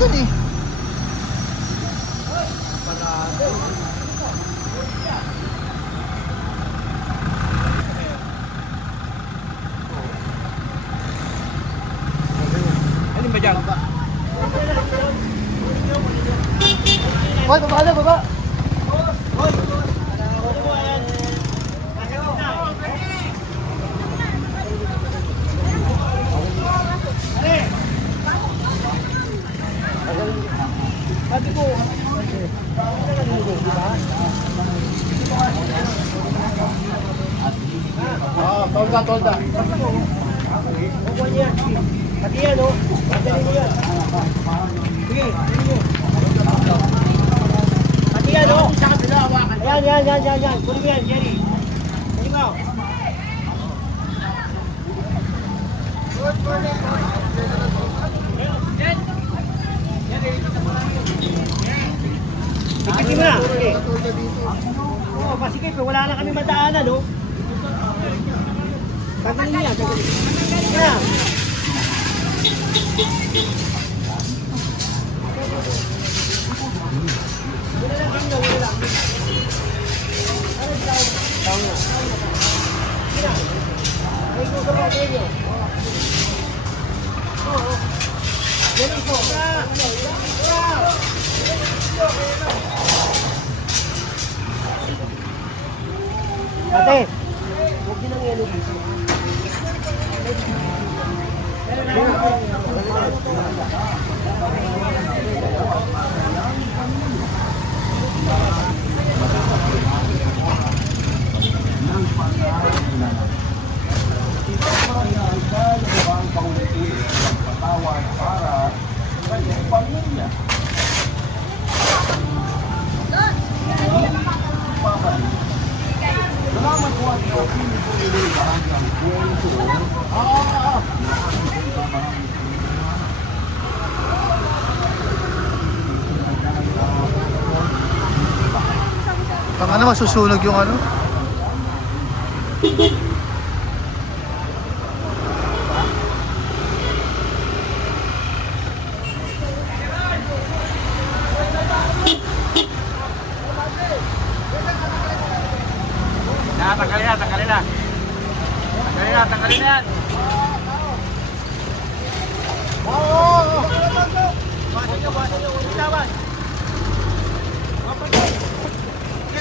这里 tolda, tolda. Kukuha niya. Pati yan, oh. Mo yan. Sige, sige mo. Pati yan, oh. Yan, yan, yan, yan, yan. Kunin mo yan, Jerry. Kunin mo. Sige mo na. Oo, pasikip. Wala na kami madaanan, oh. Pagkakalin niya, pagkakalin. Yeah. Ate, huwag din ang yellow dito. Pang ano, masusunog yung ano? Na, tanggalin na, tanggalin na. Tanggalin na, tanggalin na yan.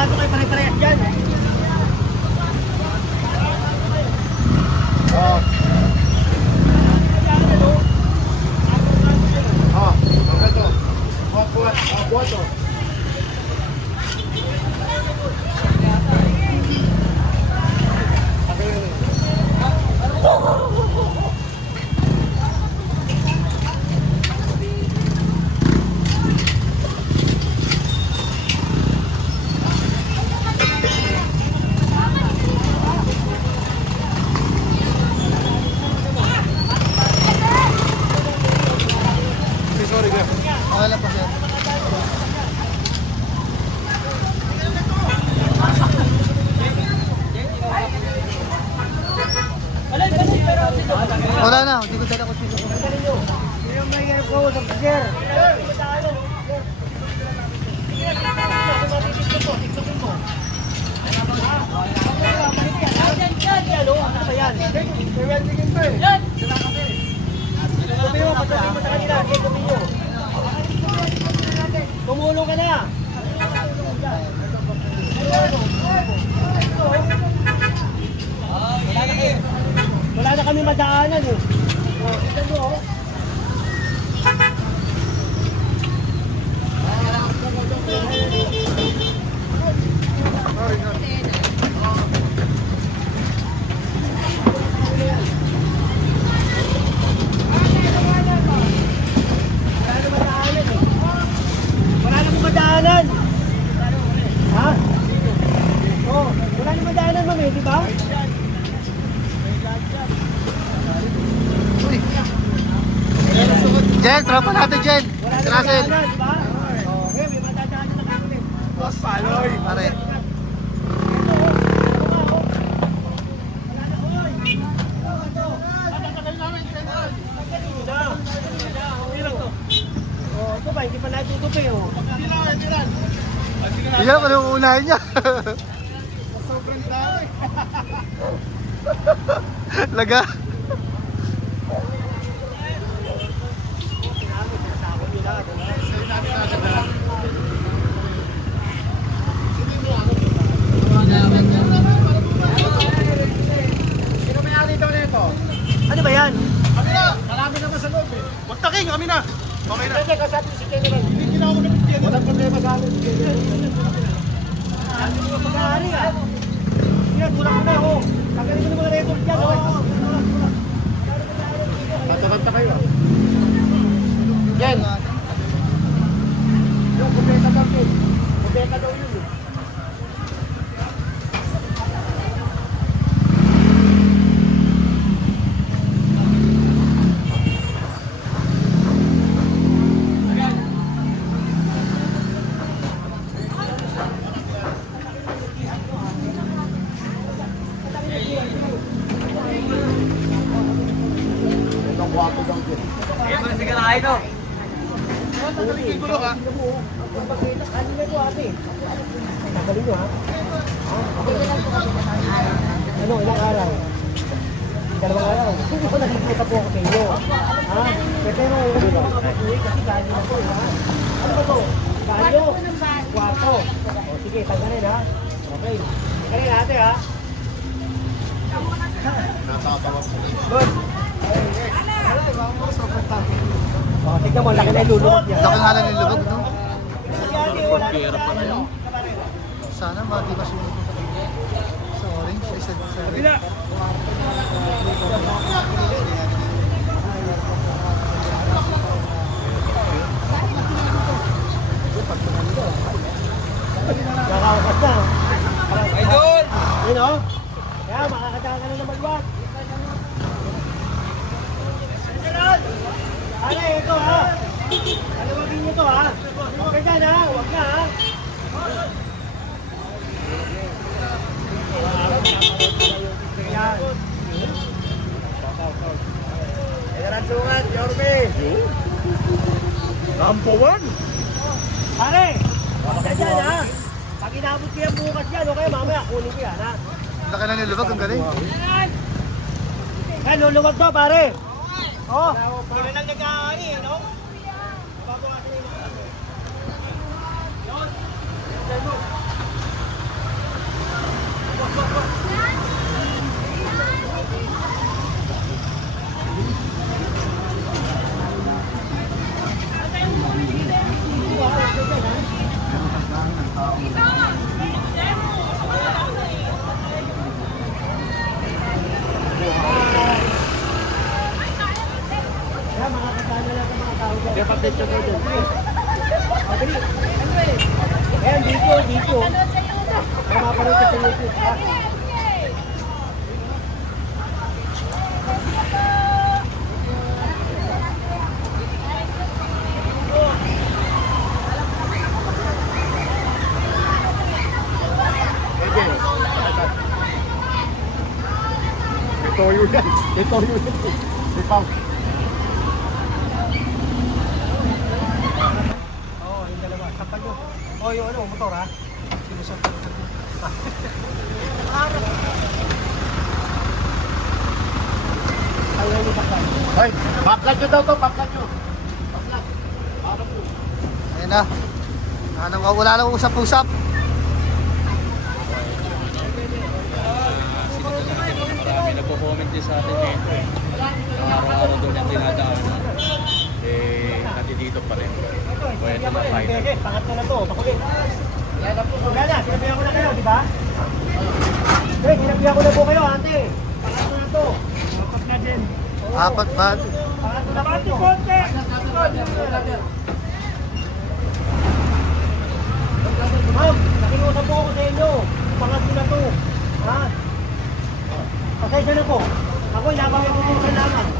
Kato kayo pare-parehas dyan. Oh. Oh, ito. Oh, kuha, oh, kuha to. Sorry, sir. Wala pa sir. Wala na, hindi ko dala ko sino. Sino may kausap si sir? Tumulong ka na! Wala na, kayo. wala na kami madaanan eh. Oh, tignan mo oh. Wala na madaanan eh. Wala na mong madaanan. Ha? Oh, wala na madaanan ma'am eh, di ba? Jen, tropa natin, Jen. Na ba? Okay, may matadaan na kakulit. Boss Paloy. Pare. Hindi pa natutupi oh. Hindi kung anong unahin niya. Sobrang dami. Laga. Sino may ari nito? Ano ba yan? Kami na. Naman sa loob eh. Huwag taking, kami na. Okay na. Hindi, kasabi si General. Hindi ginawa ko naman yan. Walang problema sa akin. Pag-aari ah. Yan, na oh. Tagalin mo na mga record dyan oh. Matakanta kayo. Jen. Yung kubeta daw yun. Kubeta daw yun. eh. Itong wapo daw yun. Kanina ko ate. Tagalin nyo ha. Ano, ilang araw? Dalawang araw. Ako nakikita po ako sa inyo. Ha? Pero, uwi kasi galing ako, ha? Ano ba to? Banyo? Kwarto. O, sige, tanggalin ha. Okay. Tanggalin ate ha. Natatawa ko. Good. Tignan mo, laki na yung lulunod niya. Laki nga lang yung lubog, no? Na pa rin. Sana mati pa sumunod ko. Sa orange, sa isa sa Bila. Nakakakas na. Idol! Yun o. Kaya makakatawa ka na naman yan. Ano ito ha? Alawagin nyo to ha? Okay dyan ha? Huwag na ha? Yan. Karantungan, Yorme! Number one! Pare! Dyan ha? Pag inabot ko yan bukas yan, o kaya mamaya kunin ko yan ha? Laki na yung lubog, ang galing. Kaya luluwag to pare! Oh! Na lang nagkakani eh, no? Babawasan yung mga ano. Kaya makakasama lang sa mga tao dyan. Kaya pati siya daw dyan. Madali. Ayan, dito, dito. Kaya mapanood ka sa YouTube. ha? Ege. Ito yun yan. Ito yun yan. Ikaw. Oo, yung dalawa. Sampal mo. O, yung ano, motor ha? Hoy, baklat nyo daw to, baklat nyo. Baklat. Para po. Ayan na. Anong wala lang usap-usap. Marami nagpo-comment din sa atin ngayon eh. Araw-araw daw niya dinadaanan. Eh, nandito pa rin. Pwede na final. Pangatlo na to, pakulit. Wala na, sinabihan ko na kayo, di ba? Eh, sinabihan ko na po kayo, ate. Pangatlo na to. Dapat na din. Apat ba? Pangatlo na po. Konti! Ma'am, nakiusap po ako sa inyo. Pangatlo na to. Ha? Pasensya na po. Ako, inabang yung pupusan naman.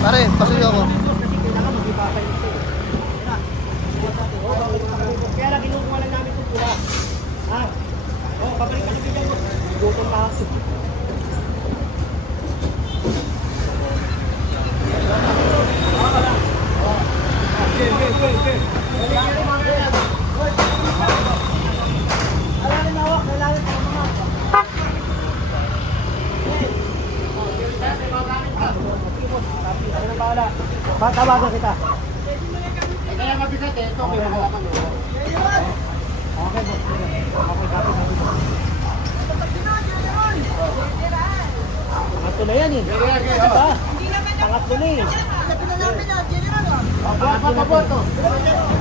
Pare, pasuyo ako. Patawagan kita. Kaya mabigat eh. Ito, may halaman. Okay, boss. Okay, copy, copy, boss. Pangatlo na yan eh. Diba? Pangatlo na eh. Apa pa po ito? Eh,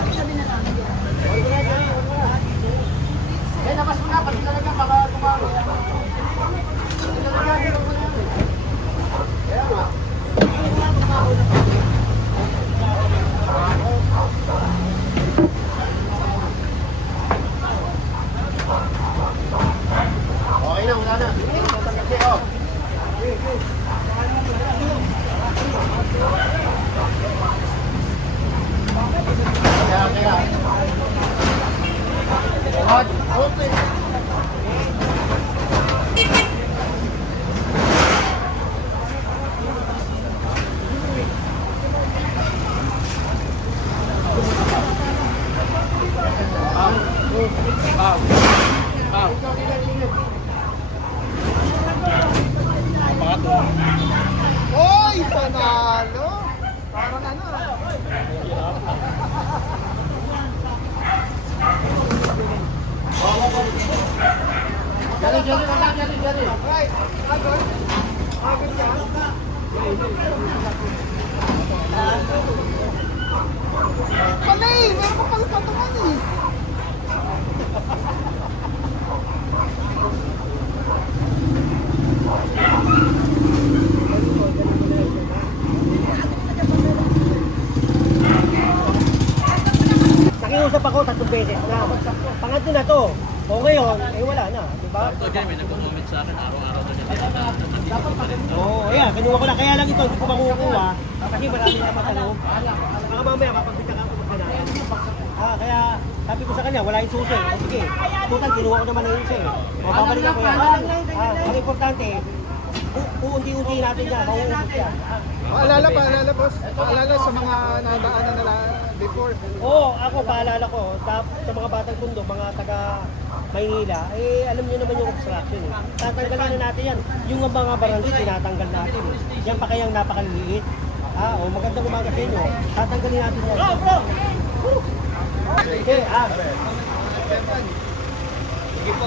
เขา Ako tatlong beses na. Pangatlo na to. O ngayon, eh wala na. Diba? Ito dyan, may nagko-comment sa akin, araw-araw rin daw. Oo, oh, ayan. Kinuha ko na. Kaya lang ito, hindi ko makukuha. Kasi marami na matanong. Baka mamaya, mapagbita ka ako maghanap. Ah, kaya sabi ko sa kanya, wala yung susi. Sige, total, kinuha ko naman na yung susi. O, babalikan ko yan. Ah, ang importante, u- uunti-unti natin yan. Mauubos yan. Paalala, paalala boss. Paalala sa mga nadaanan na before. Oo, ako paalala ko, sa, sa mga batang mundo, mga taga Maynila, eh alam niyo naman yung obstruction eh. Tatanggalin na natin yan. Yung mga barangay, tinatanggal natin eh. Yan pa kayang napakaliliit. Ah, o magandang umaga sa inyo. Tatanggalin natin yan. Bro, bro! Okay, ah. Sige po.